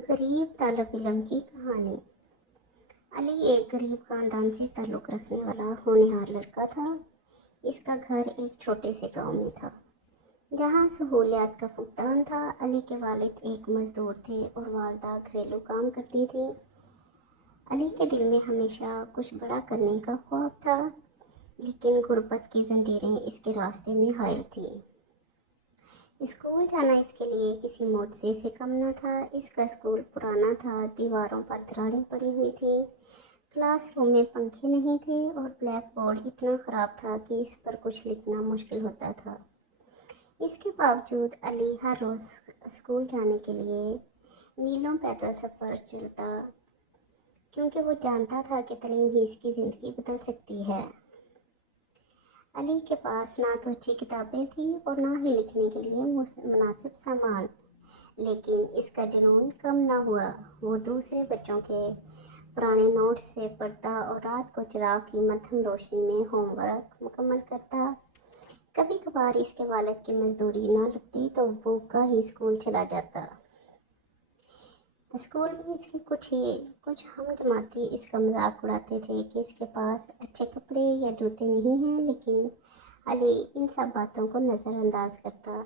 गरीब तालब इलम की कहानी। अली एक गरीब खानदान से ताल्लुक़ रखने वाला होनहार लड़का था। इसका घर एक छोटे से गांव में था जहां सहूलियात का फुकदान था। अली के वालिद एक मज़दूर थे और वालदा घरेलू काम करती थी। अली के दिल में हमेशा कुछ बड़ा करने का ख्वाब था, लेकिन गुर्बत की जंजीरें इसके रास्ते में हायल थीं। स्कूल जाना इसके लिए किसी मोर्चे से कम न था। इसका स्कूल पुराना था, दीवारों पर दरारें पड़ी हुई थी, क्लासरूम में पंखे नहीं थे और ब्लैक बोर्ड इतना ख़राब था कि इस पर कुछ लिखना मुश्किल होता था। इसके बावजूद अली हर रोज़ स्कूल जाने के लिए मीलों पैदल सफ़र चलता, क्योंकि वो जानता था कि तालीम ही इसकी ज़िंदगी बदल सकती है। अली के पास ना तो अच्छी किताबें थी और ना ही लिखने के लिए मुनासिब सामान, लेकिन इसका जुनून कम ना हुआ। वो दूसरे बच्चों के पुराने नोट्स से पढ़ता और रात को चिराग की मध्यम रोशनी में होमवर्क मुकम्मल करता। कभी कभार इसके वालिद की मजदूरी ना लगती तो भूखा ही स्कूल चला जाता। स्कूल में इसके कुछ हम जमाती इसका मजाक उड़ाते थे कि इसके पास अच्छे कपड़े या जूते नहीं हैं, लेकिन अली इन सब बातों को नज़रअंदाज करता।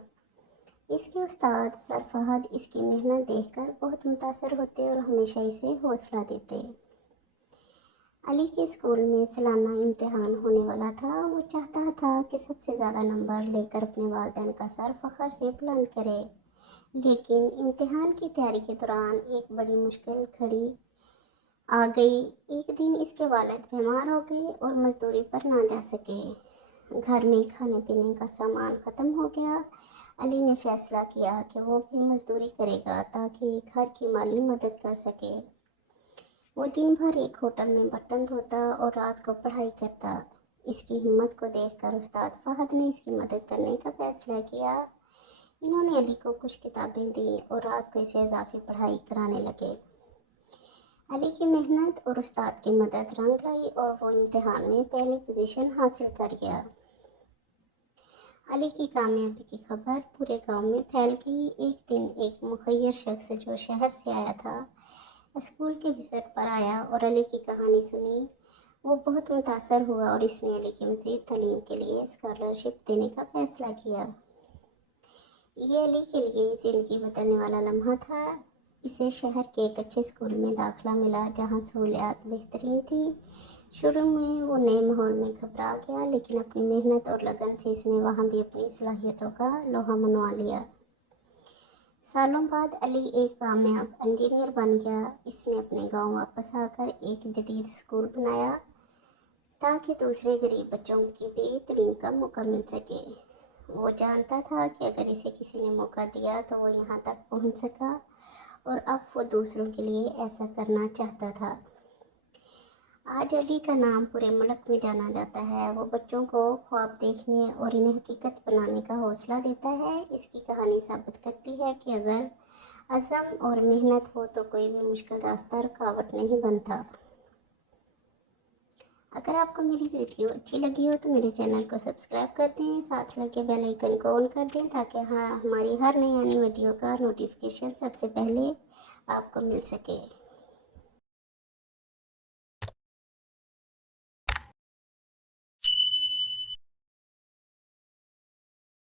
इसके उस्ताद सर फहद इसकी मेहनत देखकर बहुत मुतासर होते और हमेशा इसे हौसला देते। अली के स्कूल में सालाना इम्तिहान होने वाला था। वो चाहता था कि सबसे ज़्यादा नंबर लेकर अपने वालिदैन का सर फख्र से बुलंद करे, लेकिन इम्तिहान की तैयारी के दौरान एक बड़ी मुश्किल खड़ी आ गई। एक दिन इसके वालिद बीमार हो गए और मजदूरी पर ना जा सके। घर में खाने पीने का सामान ख़त्म हो गया। अली ने फैसला किया कि वो भी मजदूरी करेगा ताकि घर की माली मदद कर सके। वो दिन भर एक होटल में बर्तन धोता और रात को पढ़ाई करता। इसकी हिम्मत को देखकर उस्ताद फहद ने इसकी मदद करने का फैसला किया। इन्होंने अली को कुछ किताबें दी और रात को इसे इजाफी पढ़ाई कराने लगे। अली की मेहनत और उस्ताद की मदद रंग लाई और वो इम्तिहान में पहली पोजीशन हासिल कर गया। अली की कामयाबी की खबर पूरे गांव में फैल गई। एक दिन एक मुखय्यर शख्स जो शहर से आया था स्कूल के विजिट पर आया और अली की कहानी सुनी। वो बहुत मुतासर हुआ और इसने अली की मज़ीद तालीम के लिए स्कॉलरशिप देने का फैसला किया। ये अली के लिए ज़िंदगी बदलने वाला लम्हा था। इसे शहर के एक अच्छे स्कूल में दाखिला मिला जहाँ सहूलियात बेहतरीन थी। शुरू में वो नए माहौल में घबरा गया, लेकिन अपनी मेहनत और लगन से इसने वहाँ भी अपनी सलाहियतों का लोहा मनवा लिया। सालों बाद अली एक कामयाब इंजीनियर बन गया। इसने अपने गांव वापस आकर एक जदीद स्कूल बनाया ताकि दूसरे गरीब बच्चों की भी तालीम का मौका मिल सके। वो जानता था कि अगर इसे किसी ने मौका दिया तो वो यहाँ तक पहुँच सका, और अब वो दूसरों के लिए ऐसा करना चाहता था। आज अली का नाम पूरे मुल्क में जाना जाता है। वो बच्चों को ख्वाब देखने और इन्हें हकीकत बनाने का हौसला देता है। इसकी कहानी साबित करती है कि अगर अज़म और मेहनत हो तो कोई भी मुश्किल रास्ता रुकावट नहीं बनता। अगर आपको मेरी वीडियो अच्छी लगी हो तो मेरे चैनल को सब्सक्राइब कर दें, साथ लगे बेल आइकन को ऑन कर दें ताकि हमारी हर नई आने वीडियो का नोटिफिकेशन सबसे पहले आपको मिल सके।